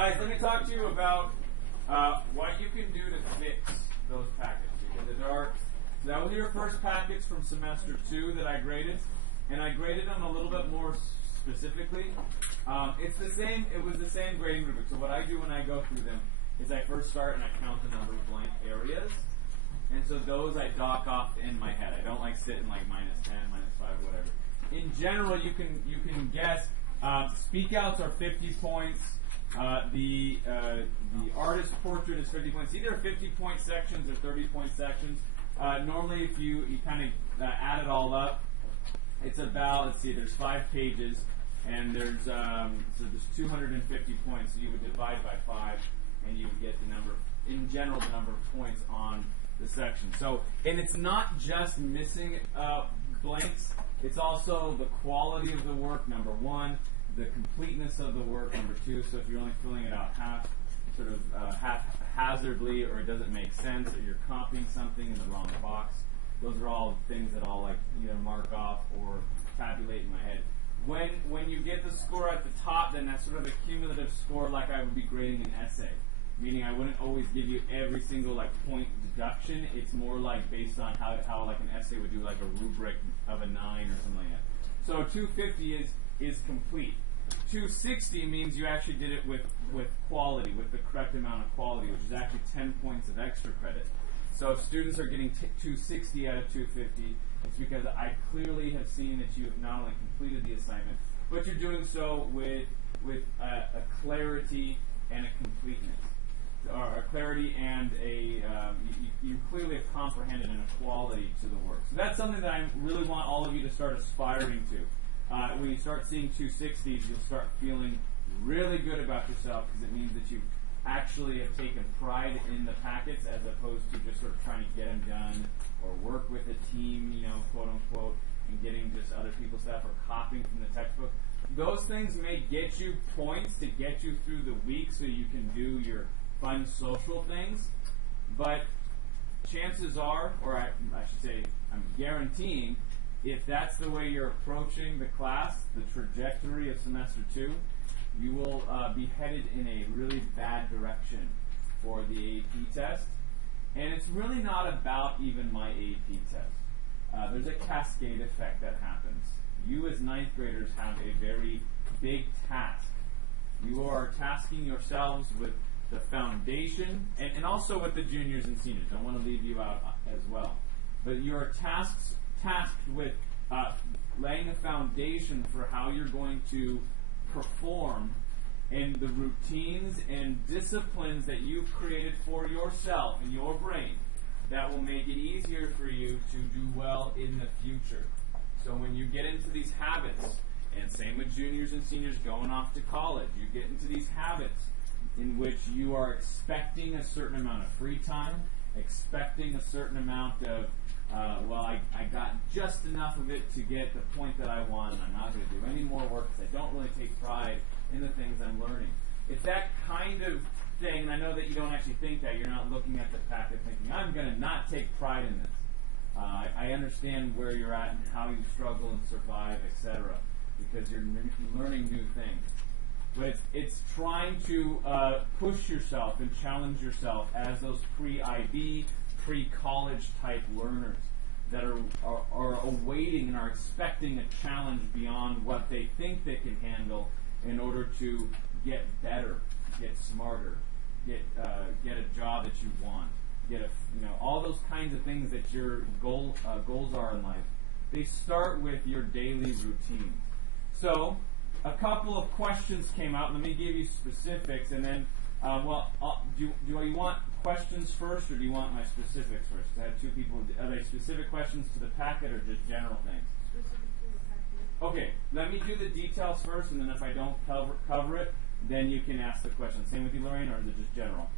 Guys, let me talk to you about what you can do to fix those packets. Because that was your first packets from semester 2 that I graded, and I graded them a little bit more specifically. It was the same grading rubric. So what I do when I go through them is I first start and I count the number of blank areas. And so those I dock off in my head. I don't like sitting like -10, -5, whatever. In general, you can guess. Speak outs are 50 points. The artist portrait is 50 points. Either 50-point sections or 30-point sections. Normally, if you kind of add it all up, it's about, let's see, there's 5 pages, and there's 250 points. So you would divide by 5, and you would get the number, in general, the number of points on the section. So, and it's not just missing blanks. It's also the quality of the work, number 1, the completeness of the work, number 2. So if you're only filling it out haphazardly, or it doesn't make sense, or you're copying something in the wrong box, those are all things that I'll either mark off or tabulate in my head. When you get the score at the top, then that's sort of a cumulative score, like I would be grading an essay. Meaning I wouldn't always give you every single point deduction. It's more like based on how like an essay would do, like a rubric of a 9 or something like that. So 250 is complete. 260 means you actually did it with quality, with the correct amount of quality, which is actually 10 points of extra credit. So if students are getting 260 out of 250, it's because I clearly have seen that you have not only completed the assignment, but you're doing so with a clarity and a completeness. Or a clarity and you clearly have comprehended an equality to the work. So that's something that I really want all of you to start aspiring to. When you start seeing 260s, you'll start feeling really good about yourself, because it means that you actually have taken pride in the packets as opposed to just sort of trying to get them done or work with a team, quote unquote, and getting just other people's stuff or copying from the textbook. Those things may get you points to get you through the week so you can do your fun social things, but chances are, or I should say, I'm guaranteeing, if that's the way you're approaching the class, the trajectory of semester 2, you will be headed in a really bad direction for the AP test. And it's really not about even my AP test. There's a cascade effect that happens. You as 9th graders have a very big task. You are tasking yourselves with the foundation, and also with the juniors and seniors. Don't want to leave you out as well. But you are tasked with laying a foundation for how you're going to perform in the routines and disciplines that you've created for yourself in your brain that will make it easier for you to do well in the future. So when you get into these habits, and same with juniors and seniors going off to college, you get into these habits in which you are expecting a certain amount of free time, expecting a certain amount of, I got just enough of it to get the point that I want, and I'm not going to do any more work because I don't really take pride in the things I'm learning. It's that kind of thing, and I know that you don't actually think that. You're not looking at the packet thinking, I'm going to not take pride in this. I understand where you're at and how you struggle and survive, etc., because you're learning new things. But it's trying to push yourself and challenge yourself as those pre-IB, pre-college type learners that are awaiting and are expecting a challenge beyond what they think they can handle in order to get better, get smarter, get a job that you want, all those kinds of things that your goals are in life. They start with your daily routine. So a couple of questions came out. Let me give you specifics, and then, do you want questions first, or do you want my specifics first? I had 2 people. Are they specific questions to the packet, or just general things? Specific to the packet. Okay, let me do the details first, and then if I don't cover it, then you can ask the question. Same with you, Lorraine, or is it just general?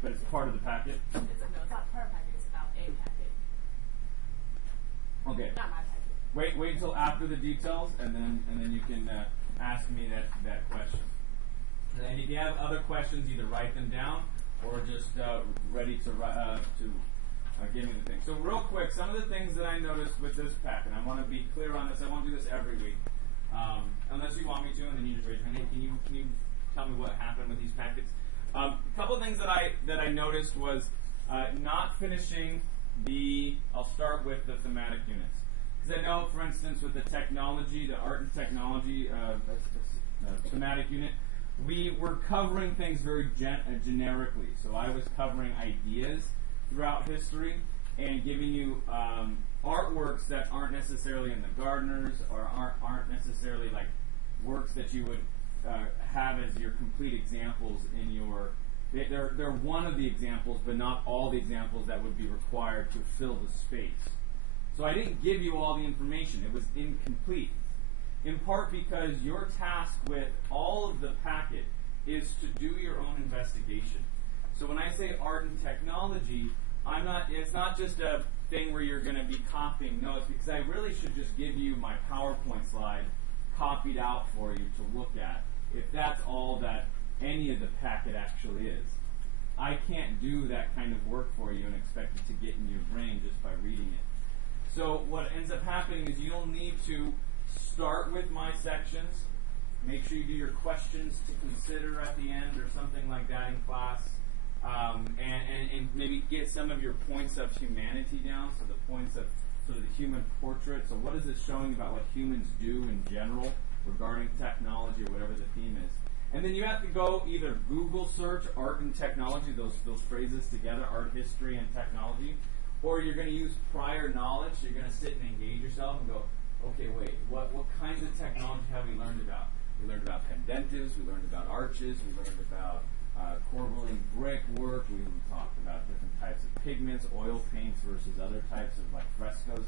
But it's part of the packet? No, it's not part of the packet. It's about a packet. Okay. Not my packet. Wait until after the details, and then you can ask me that question. And if you have other questions, either write them down or just ready to give me the thing. So real quick, some of the things that I noticed with this packet, I want to be clear on this. I won't do this every week, unless you want me to, and then you just raise your hand. Hey, can you tell me what happened with these packets. A couple of things that I noticed was not finishing I'll start with the thematic units. Because I know, for instance, with the technology, the art and technology thematic unit, we were covering things very generically. So I was covering ideas throughout history and giving you artworks that aren't necessarily in the Gardeners or aren't necessarily like works that you would have as your complete examples in your. They're one of the examples, but not all the examples that would be required to fill the space. So I didn't give you all the information. It was incomplete. In part because your task with all of the packet is to do your own investigation. So when I say art and technology, it's not just a thing where you're going to be copying notes, because I really should just give you my PowerPoint slide copied out for you to look at, if that's all that any of the packet actually is. I can't do that kind of work for you and expect it to get in your brain just by reading it. So what ends up happening is you'll need to start with my sections, make sure you do your questions to consider at the end or something like that in class, and maybe get some of your points of humanity down, so the points of sort of the human portrait. So what is it showing about what humans do in general regarding technology or whatever the theme is. And then you have to go either Google search art and technology, those phrases together, art history and technology, or you're going to use prior knowledge. So you're going to sit and engage yourself and go, okay, wait, what kinds of technology have we learned about? We learned about pendentives, we learned about arches, we learned about corbelling brickwork, we talked about different types of pigments, oil paints versus other types of like frescoes.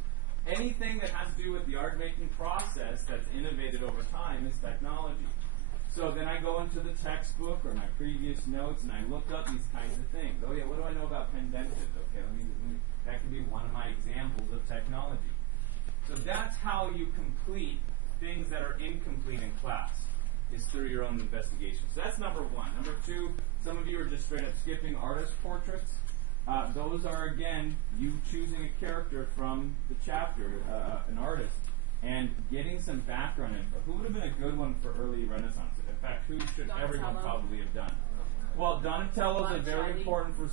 Anything that has to do with the art making process that's innovated over time is technology. So then I go into the textbook or my previous notes and I look up these kinds of things. Oh yeah, what do I know about pendentives? Okay, that could be one of my examples of technology. So that's how you complete things that are incomplete in class, is through your own investigation. So that's number one. Number two, some of you are just straight up skipping artist portraits. Those are, again, you choosing a character from the chapter, an artist, and getting some background info. Who would have been a good one for early Renaissance? In fact, who should everyone probably have done? Well, Donatello's are very important for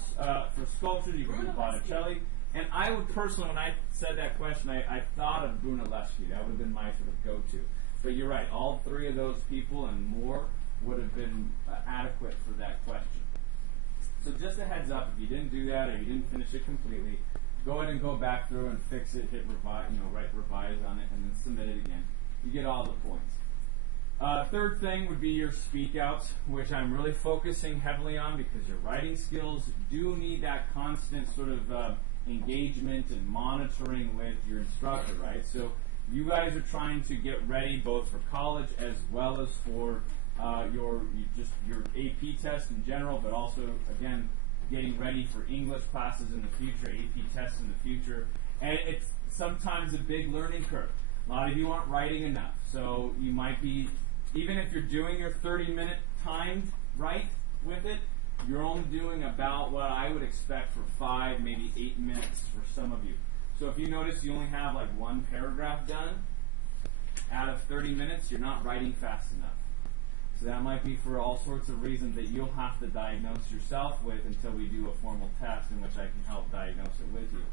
sculpture. You can do Botticelli. And I would personally, when I said that question, I thought of Brunelleschi. That would have been my sort of go-to. But you're right, all three of those people and more would have been adequate for that question. So just a heads up, if you didn't do that or you didn't finish it completely, go ahead and go back through and fix it, hit revise, revise on it, and then submit it again. You get all the points. Third thing would be your speak outs, which I'm really focusing heavily on because your writing skills do need that constant sort of engagement and monitoring with your instructor, right? So you guys are trying to get ready both for college as well as for your AP test in general, but also, again, getting ready for English classes in the future, AP tests in the future. And it's sometimes a big learning curve. A lot of you aren't writing enough. So you might be, even if you're doing your 30-minute timed write with it, you're only doing about what I would expect for 5, maybe 8 minutes for some of you. So if you notice you only have like one paragraph done out of 30 minutes, you're not writing fast enough. So that might be for all sorts of reasons that you'll have to diagnose yourself with until we do a formal test in which I can help diagnose it with you.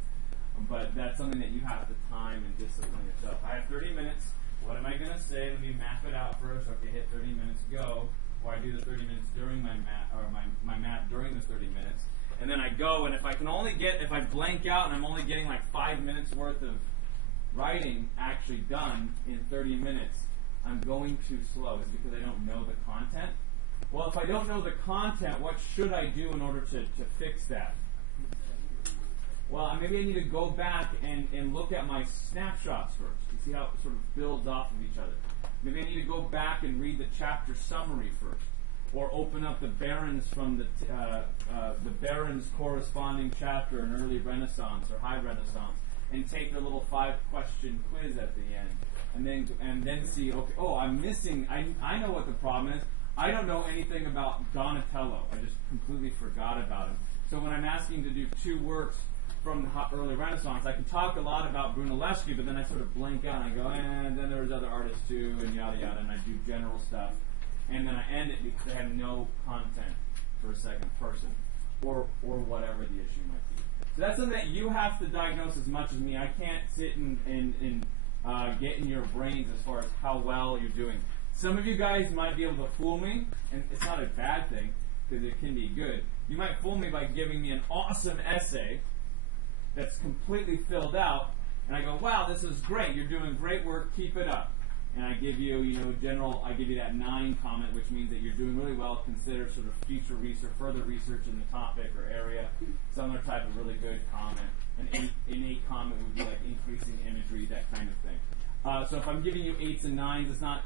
But that's something that you have to time and discipline yourself. I have 30 minutes. What am I going to say? Let me map it out first. Okay, hit 30 minutes, go. Or I do the 30 minutes during my map, or my map during the 30 minutes. And then I go, and if I blank out and I'm only getting like 5 minutes worth of writing actually done in 30 minutes, I'm going too slow. It's because I don't know the content. Well, if I don't know the content, what should I do in order to fix that? Well, maybe I need to go back and look at my snapshots first to see how it sort of builds off of each other. Maybe I need to go back and read the chapter summary first, or open up the Barons from the Barons corresponding chapter in early Renaissance or high Renaissance, and take a little 5-question quiz at the end, and then see, okay, I'm missing. I know what the problem is. I don't know anything about Donatello. I just completely forgot about him. So when I'm asking to do 2 works from the early Renaissance, I can talk a lot about Brunelleschi, but then I sort of blank out and I go, and then there was other artists too, and yada yada, and I do general stuff. and then I end it because I have no content for a second person, or whatever the issue might be. So that's something that you have to diagnose as much as me. I can't sit and get in your brains as far as how well you're doing. Some of you guys might be able to fool me, and it's not a bad thing, because it can be good. You might fool me by giving me an awesome essay that's completely filled out, and I go, wow, this is great, you're doing great work, keep it up. And I give you, I give you that 9 comment, which means that you're doing really well. Consider sort of future research, further research in the topic or area. Some other type of really good comment. An 8 comment would be like increasing imagery, that kind of thing. So if I'm giving you 8s and 9s, it's not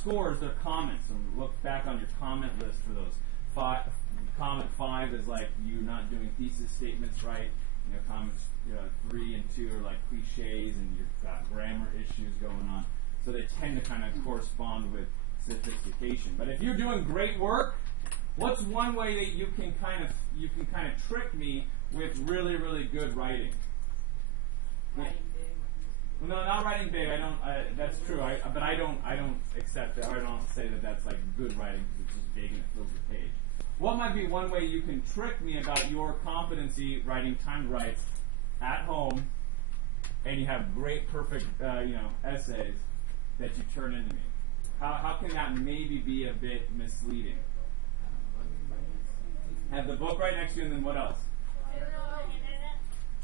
scores, they're comments. So look back on your comment list for those. Comment 5 is like you're not doing thesis statements right. Comments 3 and 2 are like cliches, and you've got grammar issues going on. So they tend to kind of correspond with sophistication. But if you're doing great work, what's one way that you can kind of trick me with really, really good writing? Writing big. No, not writing big. I don't. That's true. But I don't accept it. I don't say that that's like good writing because it's just big and it fills the page. What might be one way you can trick me about your competency writing timed writes at home, and you have great, perfect, essays that you turn into me? How can that maybe be a bit misleading? Have the book right next to you, and then what else?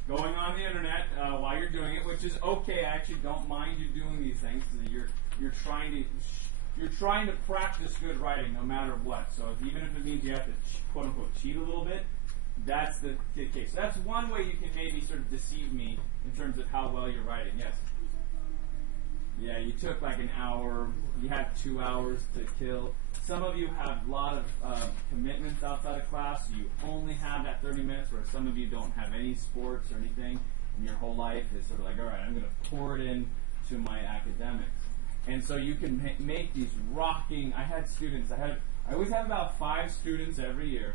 Going on the internet while you're doing it, which is okay. I actually don't mind you doing these things. So you're trying to practice good writing no matter what. So even if it means you have to quote unquote cheat a little bit, that's the case. So that's one way you can maybe sort of deceive me in terms of how well you're writing. Yes. Yeah, you took like an hour. You had 2 hours to kill. Some of you have a lot of commitments outside of class, so you only have that 30 minutes, where some of you don't have any sports or anything, and your whole life is sort of like, all right, I'm going to pour it in to my academics. And so you can make these rocking. I had students. I always have about 5 students every year,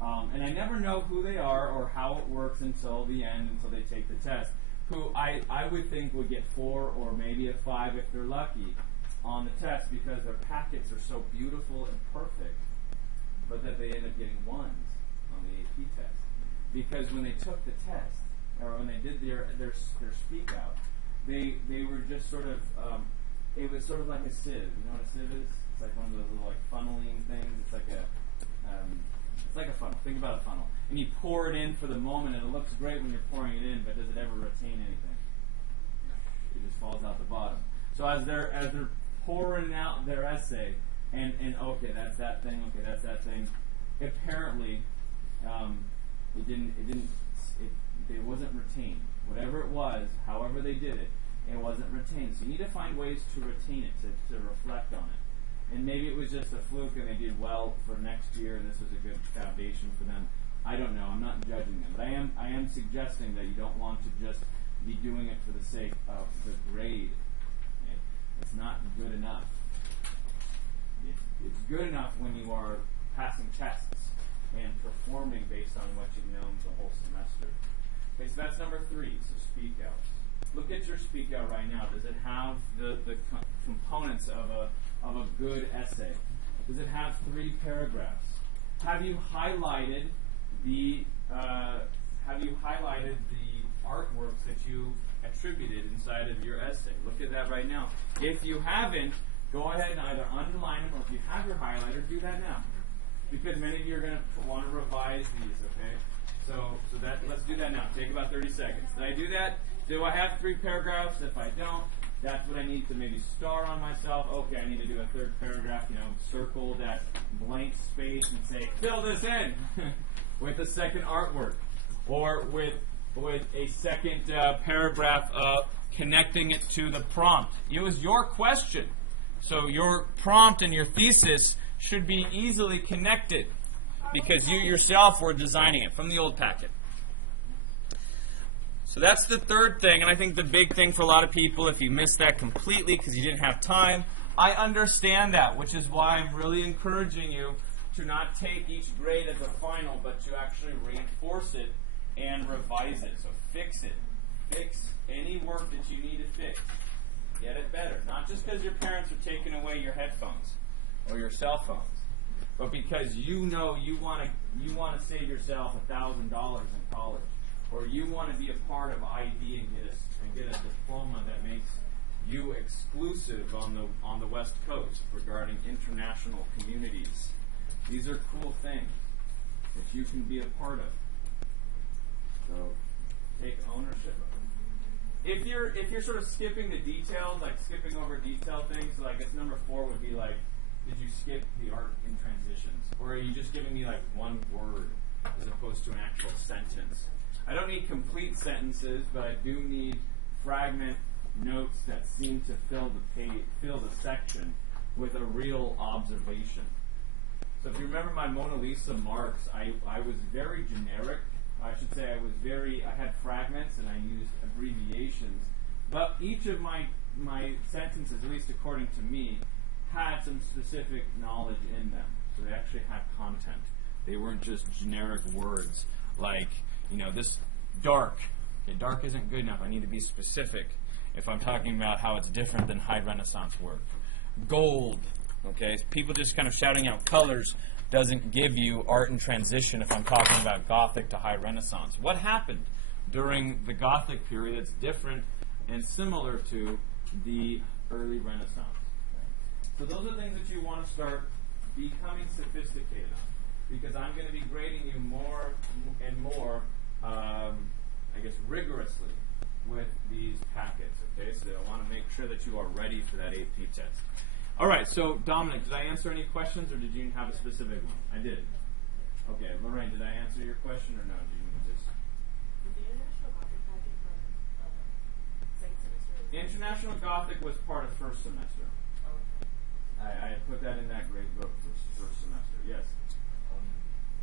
and I never know who they are or how it works until the end, until they take the test, who I would think would get 4 or maybe a 5 if they're lucky on the test, because their packets are so beautiful and perfect, but that they end up getting 1s on the AP test. Because when they took the test, or when they did their speak out, they were just sort of, it was sort of like a sieve. You know what a sieve is? It's like one of those little like funneling things. It's like a funnel. Think about a funnel. And you pour it in for the moment, and it looks great when you're pouring it in, but does it ever retain anything? It just falls out the bottom. So as they're pouring out their essay, and okay, that's that thing. Okay, that's that thing. Apparently, it wasn't retained. Whatever it was, however they did it, it wasn't retained. So you need to find ways to retain it, to reflect on it. And maybe it was just a fluke and they did well for next year, and this was a good foundation for them. I don't know. I'm not judging them, but I am suggesting that you don't want to just be doing it for the sake of the grade. Okay? It's not good enough. It's good enough when you are passing tests and performing based on what you've known the whole semester. Okay, so that's number 3. So speak out. Look at your speak out right now. Does it have the components of a good essay? Does it have 3 paragraphs? Have you highlighted the artworks that you attributed inside of your essay? Look at that right now. If you haven't, go ahead and either underline them, or if you have your highlighter, do that now, because many of you are going to want to revise these. Okay, so let's do that now. Take about 30 seconds. Did I do that? Do I have 3 paragraphs? If I don't, that's what I need to maybe star on myself. Okay, I need to do a 3rd paragraph, circle that blank space and say, fill this in with a 2nd artwork, or with a 2nd paragraph connecting it to the prompt. It was your question. So your prompt and your thesis should be easily connected because you yourself were designing it from the old packet. So that's the 3rd thing, and I think the big thing for a lot of people, if you missed that completely because you didn't have time, I understand that, which is why I'm really encouraging you to not take each grade as a final, but to actually reinforce it and revise it. So fix it. Fix any work that you need to fix. Get it better. Not just because your parents are taking away your headphones or your cell phones. But because you know you want to save yourself $1,000 in college, or you want to be a part of ID and get a diploma that makes you exclusive on the West Coast regarding international communities. These are cool things that you can be a part of. So take ownership of it. If you're sort of skipping the details, like skipping over detail things, so I guess number 4 would be like, did you skip the art in transitions? Or are you just giving me like one word as opposed to an actual sentence? I don't need complete sentences, but I do need fragment notes that seem to fill the section with a real observation. So if you remember my Mona Lisa marks, I was very generic. I should say I had fragments and I used abbreviations. But each of my sentences, at least according to me, had some specific knowledge in them. So they actually had content. They weren't just generic words like, this dark. Okay, dark isn't good enough. I need to be specific if I'm talking about how it's different than high Renaissance work. Gold. Okay, people just kind of shouting out colors doesn't give you art in transition if I'm talking about Gothic to high Renaissance. What happened during the Gothic period that's different and similar to the early Renaissance? So those are things that you want to start becoming sophisticated on, because I'm going to be grading you more and more, rigorously with these packets. Okay, so I want to make sure that you are ready for that AP test. All right, so Dominic, did I answer any questions, or did you have a specific one? I did. Okay, Lorraine, did I answer your question, or no? Did you just... The International Gothic packet from second semester? International Gothic was part of first semester. I put that in that grade book for first semester. Yes.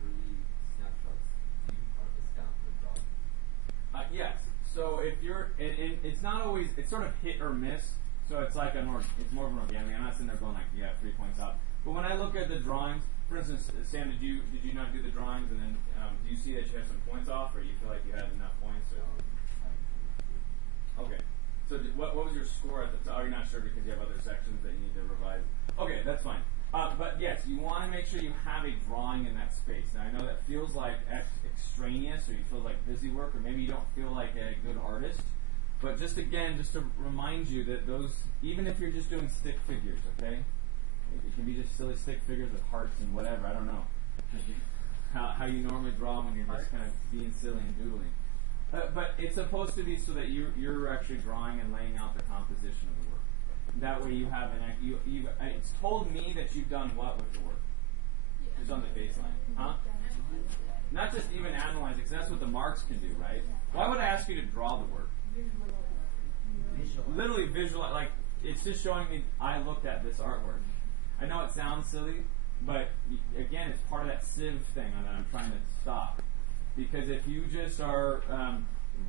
Early snapshots. Do you mark this down for the drawing? Yes. So if you're, it's not always. It's sort of hit or miss. So it's like it's more of an organic. I'm not sitting there going like, you got 3 points up. But when I look at the drawings, for instance, Sam, did you not do the drawings, and then do you see that you have some points off, or you feel like you had enough points? Okay. So what was your score at the top? Oh, you're not sure because you have other sections that you need to revise. Okay, that's fine. But yes, you want to make sure you have a drawing in that space. Now I know that feels like extraneous, or you feel like busy work, or maybe you don't feel like a good artist. But just to remind you that those, even if you're just doing stick figures, okay? It can be just silly stick figures with hearts and whatever, I don't know. How you normally draw when you're just kind of being silly and doodling. But it's supposed to be so that you're actually drawing and laying out the composition of the work. That way you have it's told me that you've done what with the work? Just on the baseline. Huh? Not just even analyze it, because that's what the marks can do, right? Why would I ask you to draw the work? Literally visualize, like, it's just showing me I looked at this artwork. I know it sounds silly, but again, it's part of that sieve thing that I'm trying to stop. Because if you just are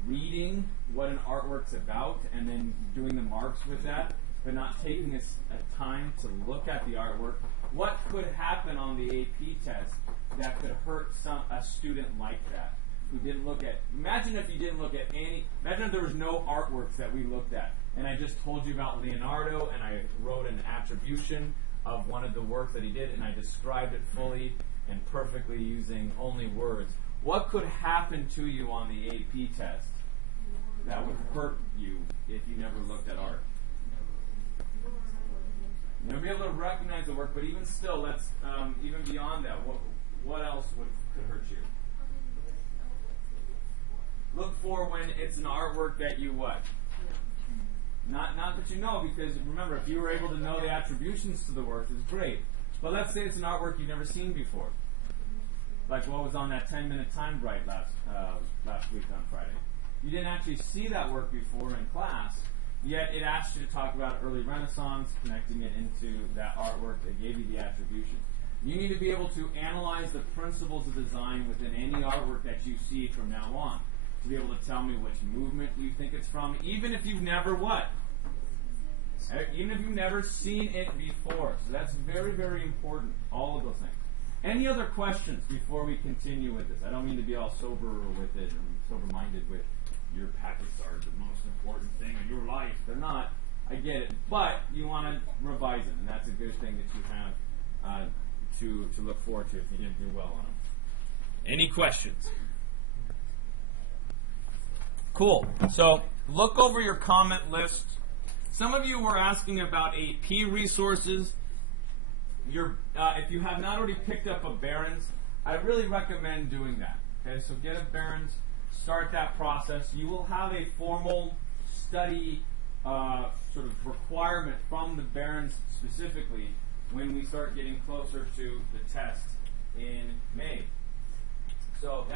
reading what an artwork's about and then doing the marks with that, but not taking a time to look at the artwork, what could happen on the AP test that could hurt a student like that? Who didn't look at, imagine if you didn't look at imagine if there was no artworks that we looked at, and I just told you about Leonardo, and I wrote an attribution of one of the work that he did, and I described it fully and perfectly using only words. What could happen to you on the AP test that would hurt you if you never looked at art? You'll be able to recognize the work, but even still, let's even beyond that, what else could hurt you? Look for when it's an artwork that you what? Not that you know, because remember, if you were able to know the attributions to the work, it's great. But let's say it's an artwork you've never seen before. Like what was on that 10-minute time bright last week on Friday. You didn't actually see that work before in class, yet it asked you to talk about early Renaissance, connecting it into that artwork that gave you the attribution. You need to be able to analyze the principles of design within any artwork that you see from now on. To be able to tell me which movement you think it's from, even if you've never what? Even if you've never seen it before. So that's very, very important, all of those things. Any other questions before we continue with this? I don't mean to be all sober with it and sober-minded with your packets are the most important thing in your life. They're not. I get it. But you want to revise them, and that's a good thing that you have to look forward to if you didn't do well on them. Any questions? Cool. So look over your comment list. Some of you were asking about AP resources. If you have not already picked up a Barron's, I really recommend doing that. Okay, so get a Barron's, start that process. You will have a formal study sort of requirement from the Barron's specifically when we start getting closer to the test in May. So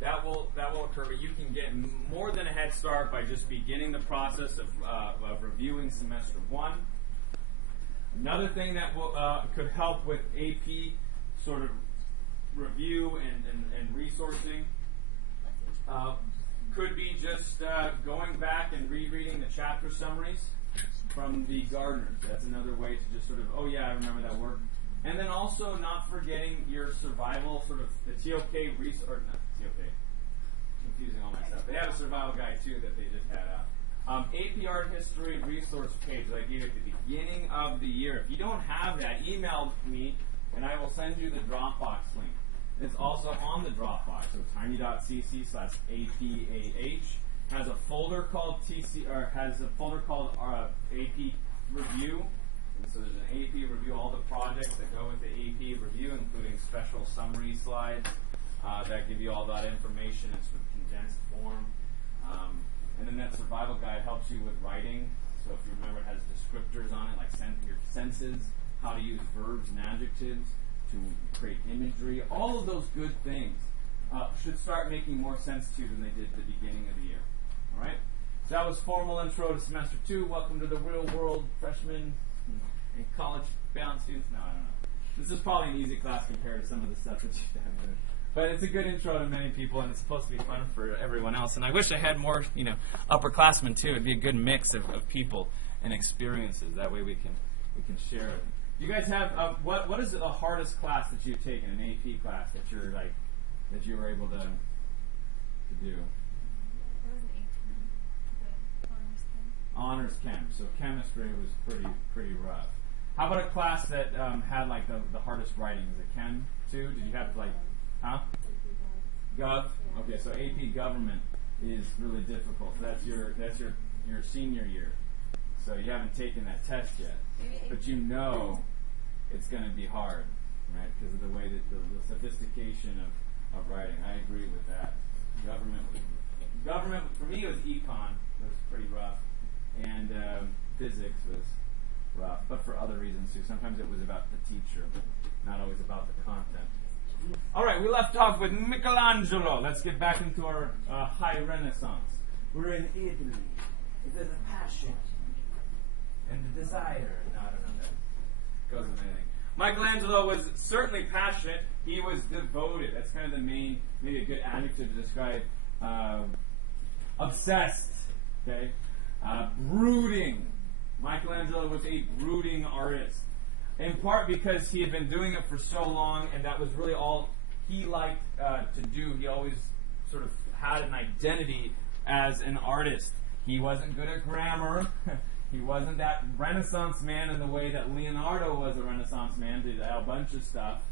that will occur, but you can get more than a head start by just beginning the process of reviewing semester 1. Another thing that could help with AP sort of review and resourcing could be just going back and rereading the chapter summaries from the Gardeners. That's another way to just sort of, oh yeah, I remember that word. And then also not forgetting your survival, sort of the TOK resource, not TOK, confusing all my stuff. They have a survival guide too that they just had out. AP Art History resource page that I gave at the beginning of the year. If you don't have that, email me and I will send you the Dropbox link. It's also on the Dropbox, so tiny.cc/APAH has a folder called AP Review. And so there's an AP review, all the projects that go with the AP review, including special summary slides that give you all that information in sort of condensed form. And then that survival guide helps you with writing. So if you remember, it has descriptors on it, like your senses, how to use verbs and adjectives to create imagery. All of those good things should start making more sense to you than they did at the beginning of the year. All right? So that was formal intro to semester 2. Welcome to the real world, freshmen and college-bound students. No, I don't know. This is probably an easy class compared to some of the stuff that you've done. But it's a good intro to many people, and it's supposed to be fun for everyone else. And I wish I had more, upperclassmen too. It'd be a good mix of people and experiences. That way we can share it. You guys have what is the hardest class that you've taken, an AP class that you were able to do? Honors chem. So chemistry was pretty rough. How about a class that had like the hardest writing? Is it chem too? Did you have Gov? Okay, so AP government is really difficult. That's your senior year. So you haven't taken that test yet, but you know it's going to be hard, right? Because of the way that the sophistication of writing. I agree with that. Government for me was econ. It was pretty rough, and physics was rough, but for other reasons too. Sometimes it was about the teacher, not always about the content. All right, we left off with Michelangelo. Let's get back into our high Renaissance. We're in Italy. There's a passion and a desire. No, I don't know that goes with anything. Michelangelo was certainly passionate. He was devoted. That's kind of the main, maybe a good adjective to describe. Obsessed. Okay. Brooding. Michelangelo was a brooding artist. In part because he had been doing it for so long, and that was really all he liked to do. He always sort of had an identity as an artist. He wasn't good at grammar. He wasn't that Renaissance man in the way that Leonardo was a Renaissance man, did a bunch of stuff.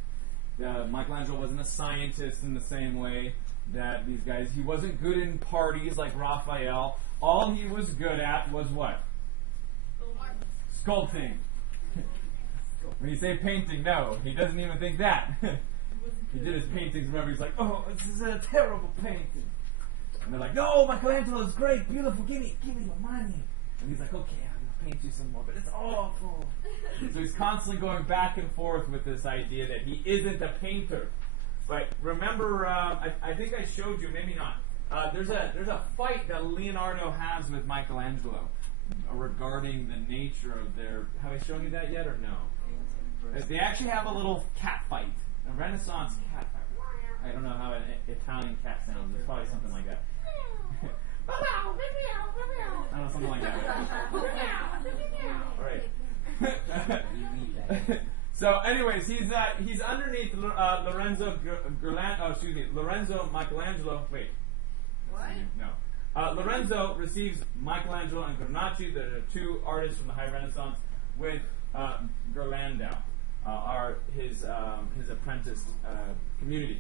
Michelangelo wasn't a scientist in the same way that these guys. He wasn't good in parties like Raphael. All he was good at was what? Sculpting. When you say painting, no, he doesn't even think that. He did his paintings, remember, he's like, oh, this is a terrible painting. And they're like, no, Michelangelo is great, beautiful, give me your money. And he's like, okay, I'm going to paint you some more, but it's awful. So he's constantly going back and forth with this idea that he isn't a painter. But remember, I think I showed you, maybe not. There's a fight that Leonardo has with Michelangelo regarding the nature of their... Have I shown you that yet or no? They actually have a little cat fight, a Renaissance cat fight. I don't know how an Italian cat sounds. It's probably something like that. I don't know, something like that. All right. So, anyways, he's underneath Lorenzo Michelangelo. Wait. What? No. Lorenzo receives Michelangelo and Granacci, the two artists from the High Renaissance, with Ghirlandaio, our his apprentice community.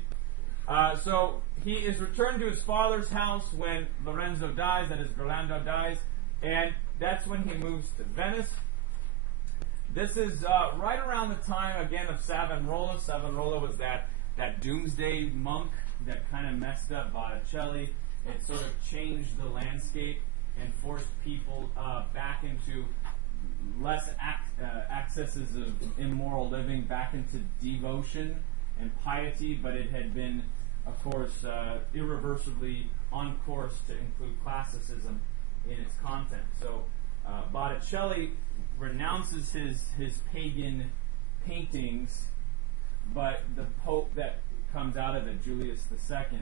So he is returned to his father's house when Lorenzo dies, that is, Ghirlandaio dies, and that's when he moves to Venice. This is right around the time, again, of Savonarola. Savonarola was that doomsday monk that kind of messed up Botticelli. It sort of changed the landscape and forced people back into less accesses of immoral living, back into devotion and piety, but it had been, of course, irreversibly on course to include classicism in its content. So Botticelli renounces his pagan paintings, but the Pope that comes out of it, Julius II,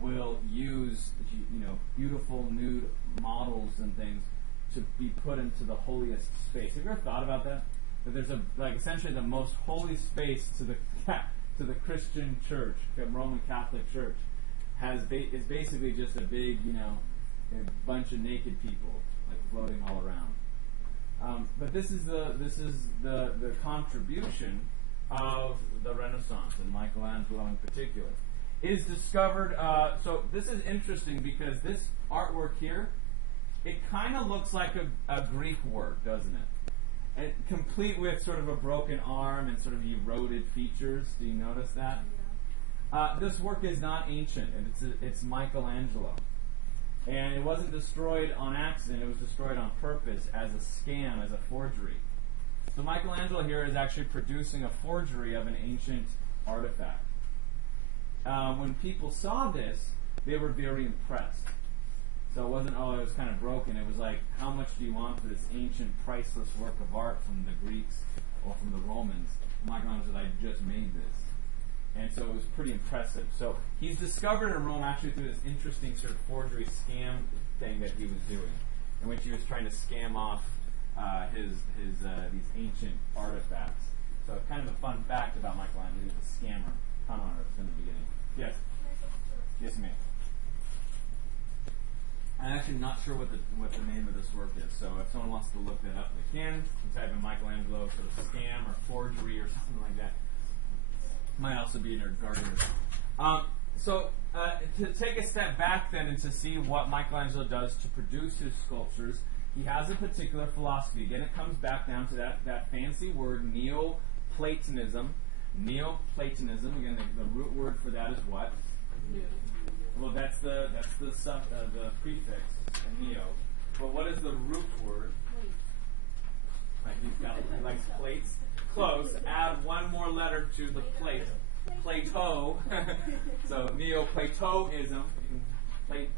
will use beautiful nude models and things to be put into the holiest space. Have you ever thought about that? That there's essentially the most holy space to the Christian church, the Roman Catholic Church, is basically just a big a bunch of naked people floating all around. But this is the contribution of the Renaissance, and Michelangelo in particular. It is discovered, so this is interesting because this artwork here, it kind of looks like a Greek work, doesn't it? And complete with sort of a broken arm and sort of eroded features. Do you notice that? Yeah. This work is not ancient, and it's Michelangelo. And it wasn't destroyed on accident, it was destroyed on purpose as a scam, as a forgery. So Michelangelo here is actually producing a forgery of an ancient artifact. When people saw this, they were very impressed. So it wasn't, it was kind of broken. It was like, how much do you want for this ancient, priceless work of art from the Greeks or from the Romans? Michelangelo said, I just made this. And so it was pretty impressive. So he's discovered in Rome actually through this interesting sort of forgery scam thing that he was doing, in which he was trying to scam off these ancient artifacts. So kind of a fun fact about Michelangelo, he's a scammer. Con artist in the beginning. Yes? Yes, ma'am. I'm actually not sure what the name of this work is, so if someone wants to look that up, they can. You type in Michelangelo sort of scam or forgery or something like that. Might also be in your garden. So to take a step back then and to see what Michelangelo does to produce his sculptures, he has a particular philosophy. Again, it comes back down to that fancy word, Neo-Platonism. Neo-Platonism, again, the root word for that is what? Well, that's the prefix, neo. But what is the root word? Like you've got plates. Close. Add one more letter to the plate. Plato. So Neo-Platonism.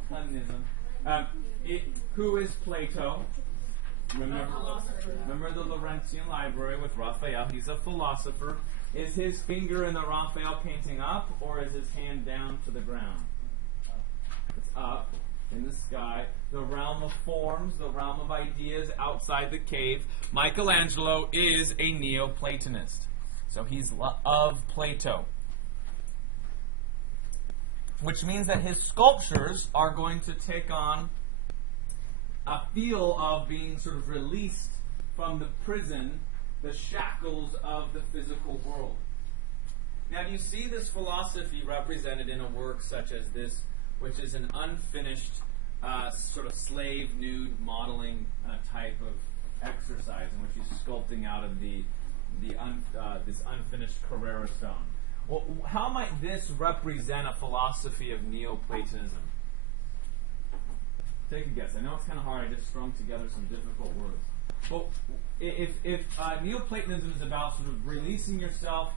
Platonism. Who is Plato? Remember the Laurentian Library with Raphael. He's a philosopher. Is his finger in the Raphael painting up, or is his hand down to the ground? It's up in the sky. The realm of forms, the realm of ideas outside the cave. Michelangelo is a Neo-Platonist. So he's of Plato. Which means that his sculptures are going to take on a feel of being sort of released from the prison, the shackles of the physical world. Now, you see this philosophy represented in a work such as this, which is an unfinished sort of slave nude modeling type of exercise in which he's sculpting out of this unfinished Carrara stone. Well, how might this represent a philosophy of Neoplatonism? Take a guess. I know it's kind of hard. I just strung together some difficult words. Well, if Neoplatonism is about sort of releasing yourself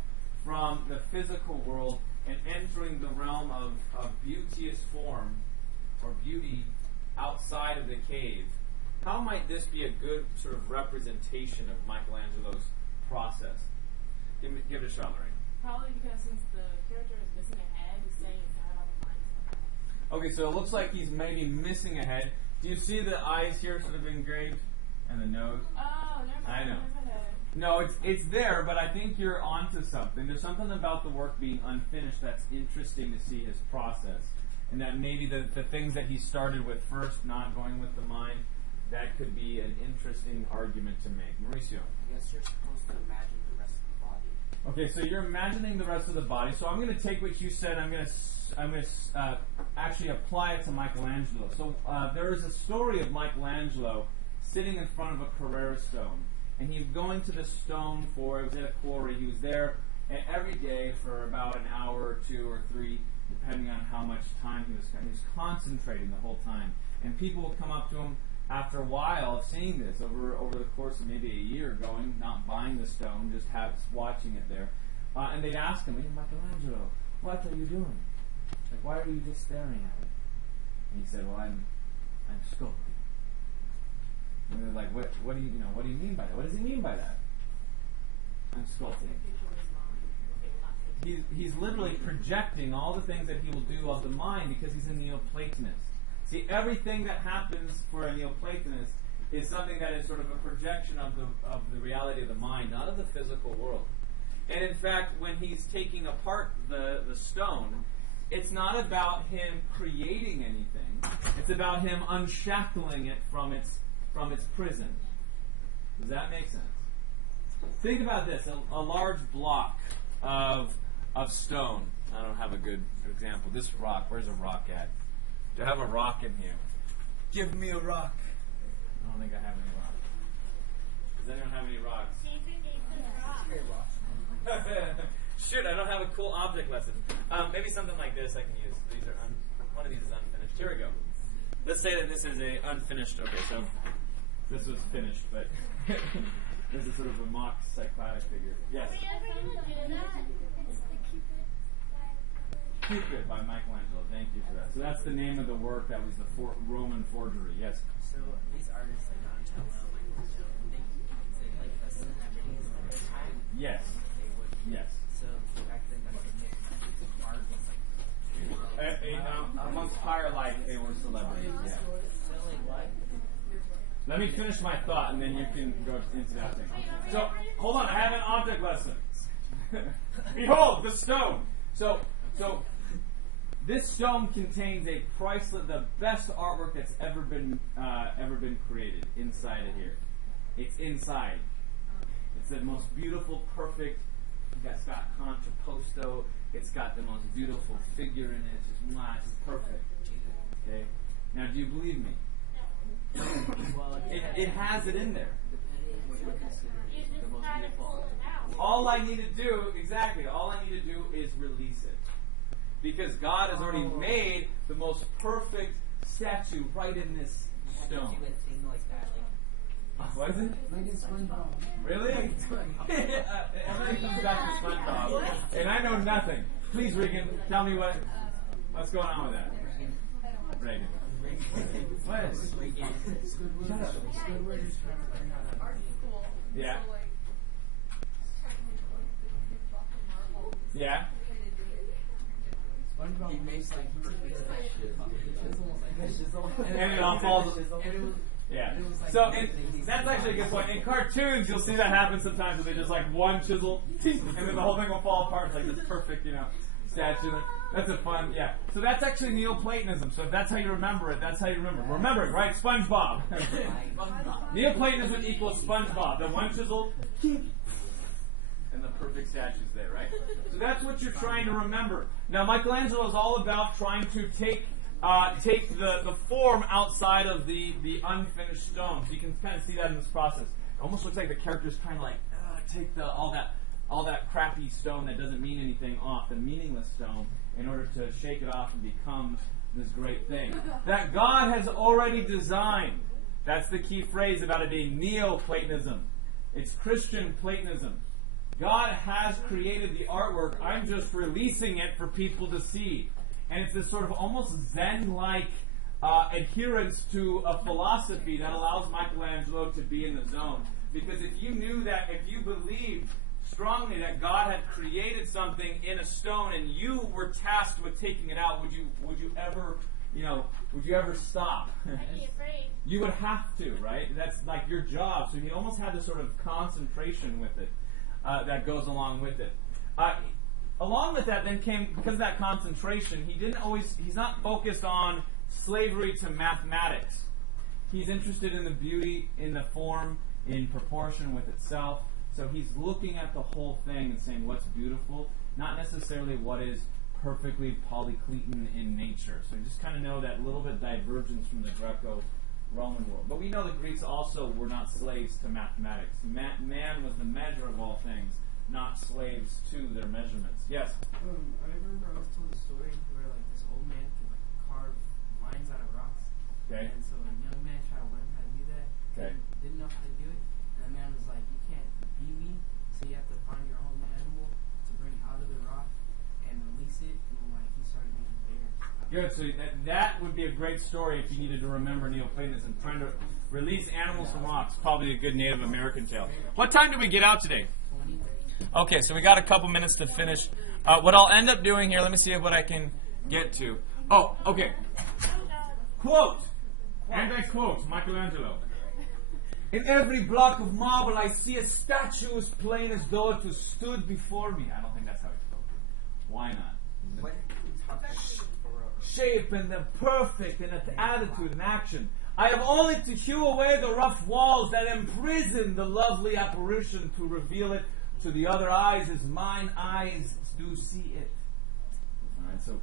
from the physical world and entering the realm of beauteous form or beauty outside of the cave, how might this be a good sort of representation of Michelangelo's process? Give it a shot, Lorraine. Probably because since the character is missing a head, he's saying it's not on the mind. Okay, so it looks like he's maybe missing a head. Do you see the eyes here sort of engraved? And the nose? Oh, never mind. I know. There's a head. No, it's there, but I think you're onto something. There's something about the work being unfinished that's interesting to see his process. And that maybe the things that he started with first, not going with the mind, that could be an interesting argument to make. Mauricio? I guess you're supposed to imagine the rest of the body. Okay, so you're imagining the rest of the body. So I'm going to take what you said. I'm going to actually apply it to Michelangelo. So there is a story of Michelangelo sitting in front of a Carrara stone, and he was going to the stone it was at a quarry. He was there every day for about an hour or 2 or 3, depending on how much time he was spending. He was concentrating the whole time, and people would come up to him after a while of seeing this over the course of maybe a year, going, not buying the stone, just watching it there, and they'd ask him, "Hey, Michelangelo, what are you doing? Like, why are you just staring at it?" And he said, "Well, I'm sculpting." And they're like, "What do you mean by that? What does he mean by that?" "I'm sculpting." He's literally projecting all the things that he will do of the mind because he's a Neo-Platonist. See, everything that happens for a Neo-Platonist is something that is sort of a projection of the reality of the mind, not of the physical world. And in fact, when he's taking apart the stone, it's not about him creating anything. It's about him unshackling it from its prison. Does that make sense? Think about this: a large block of stone. I don't have a good example. This rock. Where's a rock at? Do I have a rock in here? Give me a rock. I don't think I have any rocks. Does anyone have any rocks? Shoot, I don't have a cool object lesson. Maybe something like this I can use. One of these is unfinished. Here we go. Let's say that this is a unfinished. Okay, so this was finished, but this is sort of a mock psychotic figure. Yes. Are we ever going to do that? It's the Cupid by Michelangelo. Thank you for that. So that's the name of the work that was the Roman forgery. Yes. So these artists like Donatello, Michelangelo, they like the celebrities of their time. Yes. They would. Yes. So back then, that's what made art was like. Amongst higher life, they were celebrities. Yeah. So like what? Let me finish my thought, and then you can go into that thing. So, hold on. I have an object lesson. Behold, the stone. So this stone contains the best artwork that's ever been created inside of here. It's inside. It's the most beautiful, perfect. It's got contrapposto. It's got the most beautiful figure in it. It's just perfect. Okay. Now, do you believe me? It has it in there. All I need to do is release it. Because God has already made the most perfect statue right in this stone. What is it? Really? Everybody comes back to SpongeBob. And I know nothing. Please, Regan, tell me what's going on with that. Reagan. What? Shut up. Yeah. Yeah. He makes like And it all falls. Yeah. So that's actually a good point. In cartoons, you'll see that happen sometimes where they just like one chisel, and then the whole thing will fall apart. It's like this perfect, statue. That's a fun, yeah. So that's actually Neo-Platonism. So if that's how you remember it, that's how you remember. Remember it, right? SpongeBob. Neo-Platonism equals SpongeBob. The one chisel, and the perfect statue's there, right? So that's what you're trying to remember. Now, Michelangelo is all about trying to take the form outside of the unfinished stone. So you can kind of see that in this process. It almost looks like the character's trying to take all that crappy stone that doesn't mean anything off, the meaningless stone, in order to shake it off and become this great thing that God has already designed. That's the key phrase about it being Neo-Platonism. It's Christian Platonism. God has created the artwork. I'm just releasing it for people to see. And it's this sort of almost Zen-like adherence to a philosophy that allows Michelangelo to be in the zone. Because if you believed strongly that God had created something in a stone and you were tasked with taking it out, would you ever stop? I'd be afraid. You would have to, right? That's like your job. So he almost had this sort of concentration with it that goes along with it. Along with that then came, because of that concentration, he's not focused on slavery to mathematics. He's interested in the beauty, in the form, in proportion with itself. So he's looking at the whole thing and saying what's beautiful, not necessarily what is perfectly polycletan in nature. So you just kind of know that little bit divergence from the Greco-Roman world. But we know the Greeks also were not slaves to mathematics. Man was the measure of all things, not slaves to their measurements. Yes? I remember I was told a story where like this old man could like carve lines out of rocks. Okay. And so a young man tried to learn how to do that. Okay. Didn't know how to do it. And the man was like, you can't be me, so you have to find your own animal to bring out of the rock and release it. And like he started making bears. Good. So that would be a great story if you needed to remember Neo-Platonism. Trying to release animals from rocks. Probably a good Native American tale. What time did we get out today? Okay, so we got a couple minutes to finish. What I'll end up doing here, let me see what I can get to. Oh, okay. Quote. And I quote Michelangelo. In every block of marble I see a statue as plain as though it was stood before me. I don't think that's how he spoke. Why not? Shape and the perfect in its attitude and action. I have only to hew away the rough walls that imprison the lovely apparition to reveal it to the other eyes as mine eyes do see it. Alright, so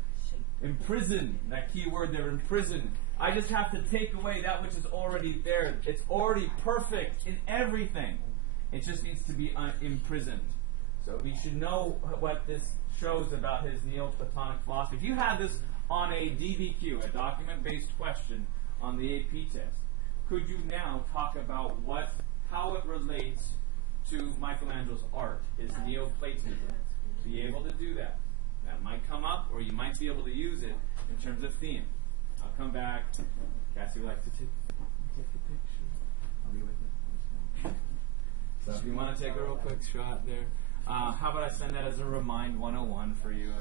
imprison, that key word there, imprison. I just have to take away that which is already there. It's already perfect in everything. It just needs to be imprisoned. So we should know what this shows about his Neo-Platonic philosophy. If you had this on a DBQ, a document-based question on the AP test, could you now talk about how it relates to Michelangelo's art, his Neo-Platonism? Be able to do that. That might come up, or you might be able to use it in terms of theme. I'll come back. Cassie would like to take the picture. I'll be with it. So if you want to take a real quick shot there. How about I send that as a Remind 101 for you?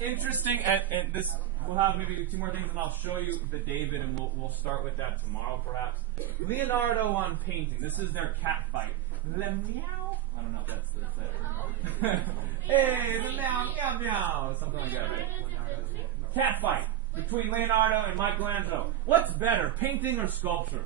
Interesting, and this, we'll have maybe two more things, and I'll show you the David, and we'll start with that tomorrow, perhaps. Leonardo on painting. This is their cat fight. Le meow. I don't know if that's the hey, the meow, meow, meow. Something like that, right? Cat fight between Leonardo and Michelangelo. What's better, painting or sculpture?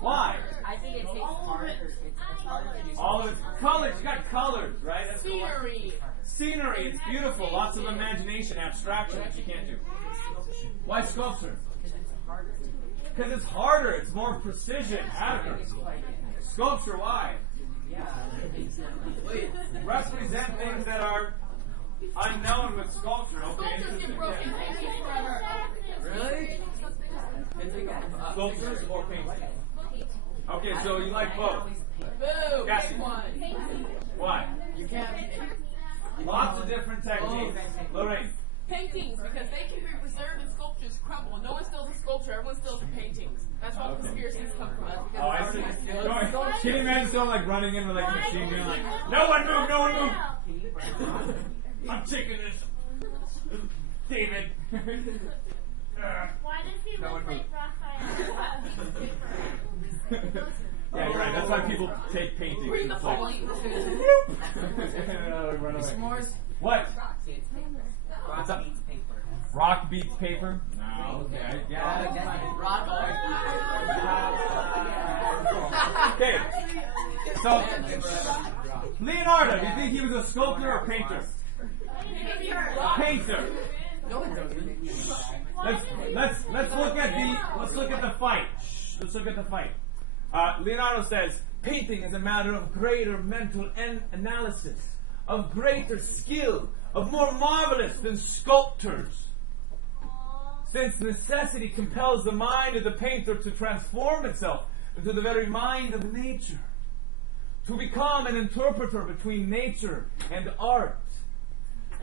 Why? I think it takes harder. It's harder to do All of it. Colors. You got colors, right? That's scenery. Scenery. It's beautiful. Lots of imagination, abstraction that you can't do. Why sculpture? Because it's harder. It's more precision. Accurate. Sculpture. Why? Represent things that are unknown with sculpture. Okay. Really? Sculptures or painting? Okay, so you like both. Boo! Cassie. Why? You can't. Lots of different techniques. Lorraine. Paintings, because they can be preserved and sculptures crumble. No one steals a sculpture, everyone steals the paintings. That's why conspiracies come from. Oh, I see. Can you imagine someone like running in with like a machine gun, like, no one move, no one move. I'm taking this. David. Why does he look like Raphael? Yeah, you're right. That's why people take paintings. Read the It's like, point. run away. S'mores. What? Rock beats paper. Rock beats paper? No. Okay. Yeah. Rock Okay. So, Leonardo, do you think he was a sculptor or painter? Painter. No, it doesn't. Let's look at the fight. Let's look at the fight. Leonardo says, painting is a matter of greater mental analysis, of greater skill, of more marvelous than sculptors. Since necessity compels the mind of the painter to transform itself into the very mind of nature, to become an interpreter between nature and art.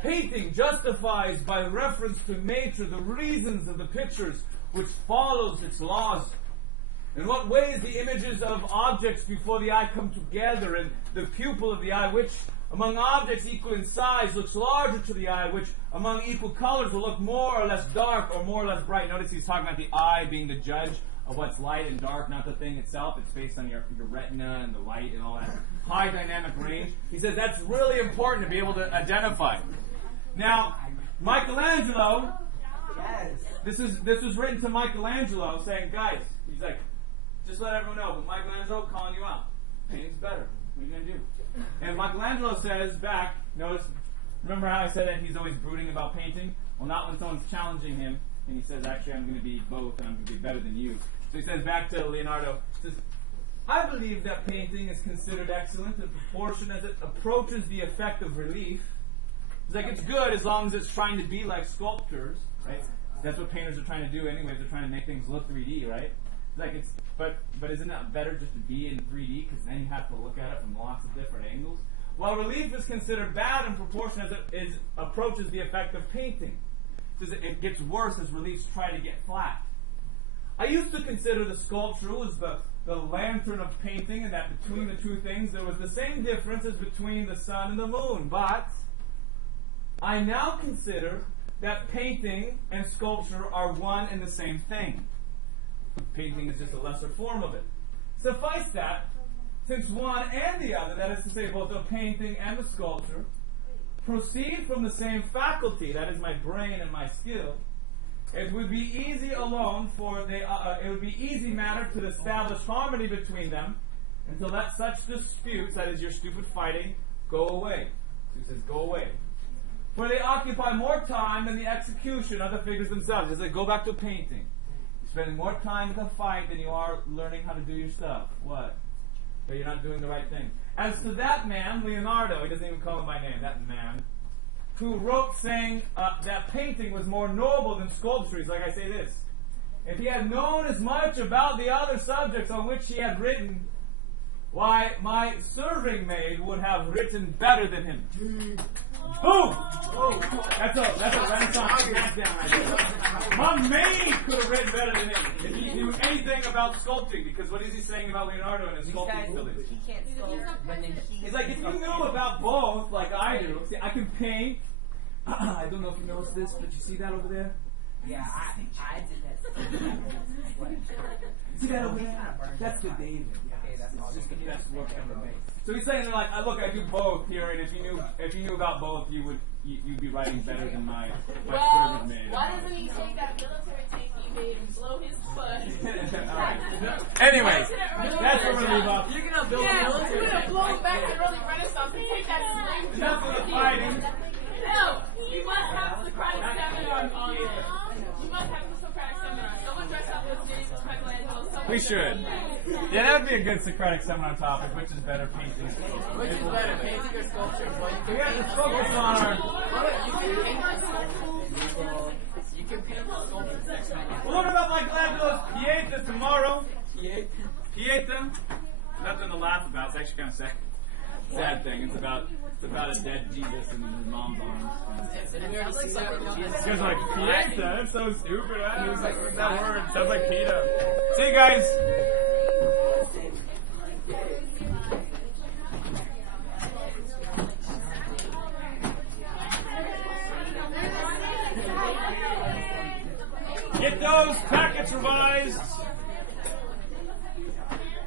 Painting justifies by reference to nature the reasons of the pictures which follows its laws. In what ways the images of objects before the eye come together, and the pupil of the eye, which among objects equal in size looks larger to the eye, which among equal colors will look more or less dark or more or less bright. Notice he's talking about the eye being the judge of what's light and dark, not the thing itself. It's based on your retina and the light and all that high dynamic range. He says that's really important to be able to identify. Now, Michelangelo, this was written to Michelangelo saying, guys, he's like, just let everyone know, but Michelangelo calling you out. Painting's better. What are you going to do? And Michelangelo says back, notice, remember how I said that he's always brooding about painting? Well, not when someone's challenging him, and he says, actually, I'm going to be both, and I'm going to be better than you. So he says back to Leonardo, says, I believe that painting is considered excellent in proportion as it approaches the effect of relief. It's like it's good as long as it's trying to be like sculptures, right? That's what painters are trying to do anyway. They're trying to make things look 3D, right? Like it's, but isn't it better just to be in 3D because then you have to look at it from lots of different angles? While relief is considered bad in proportion as it approaches the effect of painting, because it gets worse as reliefs try to get flat. I used to consider the sculpture was the lantern of painting, and that between the two things there was the same difference as between the sun and the moon. But I now consider that painting and sculpture are one and the same thing. Painting is just a lesser form of it. Suffice that, since one and the other, that is to say both the painting and the sculpture, proceed from the same faculty, that is my brain and my skill, it would be easy alone it would be easy matter to establish harmony between them until that such disputes, that is your stupid fighting, go away. So he says, go away. For they occupy more time than the execution of the figures themselves. He says, go back to painting. You're spending more time in the fight than you are learning how to do your stuff. What? But you're not doing the right thing. As to that man, Leonardo, he doesn't even call him by name, that man, who wrote saying that painting was more noble than sculpture. He's like, I say this. If he had known as much about the other subjects on which he had written, why, my serving maid would have written better than him. Boom! Oh, that's a Renaissance smackdown right there. My maid could have written better than him if he knew anything about sculpting, because what is he saying about Leonardo and his sculpting abilities? He can't sculpt, but then He's like, if you knew about both, like I do, see, I can paint. I don't know if you noticed this, but you see that over there? yeah, I did that. What? See that over there? That's the David. Okay, that's all. Just the best work ever made. So he's saying, like, look, I do both here, and if you knew about both, you'd be writing better than my Well, servant maid. why doesn't he take that military tank he made and blow his foot? Alright. Anyways, that's where we leave off. You're gonna build a Yeah, military we're gonna tank. blow back the early Renaissance and take that slave Enough of the fighting. No, you must have a Socratic seminar on it. You must have a Socratic seminar. Someone dress up as Jesus, Michelangelo. We should. Yeah, that would be a good Socratic seminar topic. Which is better, painting? Which is better, painting or sculpture? Well, We have to focus on our. you can paint sculpture next time. We'll learn about Michelangelo's Pieta tomorrow. Pieta. Nothing to laugh about. It's actually kind of sad thing. It's about a dead Jesus in his mom's arms. You guys are like, Pieta? That's so stupid. I was like, what's that word? It sounds like PETA. See you guys. Get those packets revised.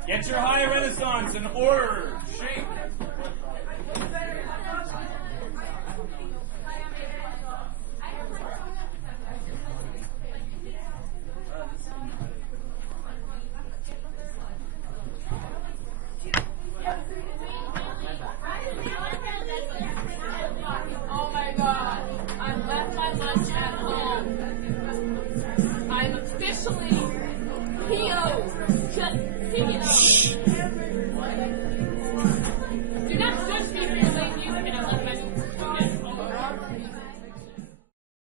Get your high Renaissance in order.